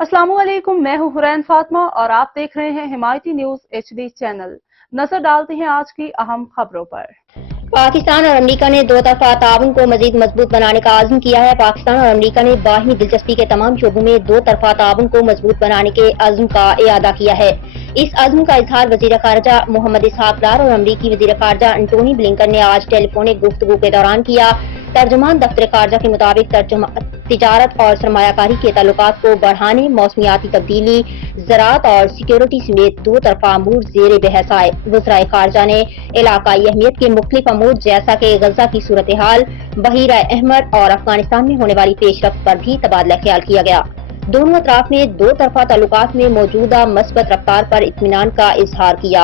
अस्सलाम वालेकुम, मैं हूं हुरैन फातिमा और आप देख रहे हैं हिमायती न्यूज HD चैनल। नजर डालते हैं आज की अहम खबरों पर। पाकिस्तान और अमेरिका ने दो तरफा ताउन को मजीद मजबूत बनाने का आज़म किया है। पाकिस्तान और अमेरिका ने बाहिमी दिलचस्पी के तमाम शोबों में दो तरफा ताउन को मजबूत बनाने के आज़म का इरादा किया है। इस आज़म का इजहार वजीर खारजा मोहम्मद इसहाक डार और अमरीकी वजीर खारजा एंटोनी ब्लिंकन ने आज टेलीफोनिक गुफ्तगू के दौरान किया। तर्जुमान दफ्तर खारजा के मुताबिक तिजारत और सरमायाकारी के ताल्लुकात को बढ़ाने, मौसमियाती तब्दीली, ज़राअत और सिक्योरिटी समेत दो तरफा अमूर ज़ेर बहस आए। वज़राए खारजा ने इलाकाई अहमियत के मुख्तलिफ अमूर जैसा कि गजा की सूरत हाल, बहीरा अहमर और अफगानिस्तान में होने वाली पेशरफ्त पर भी तबादला ख्याल किया गया। दोनों अतराफ ने दो तरफा ताल्लुकात में मौजूदा मस्बत रफ्तार पर इत्मीनान का इजहार किया।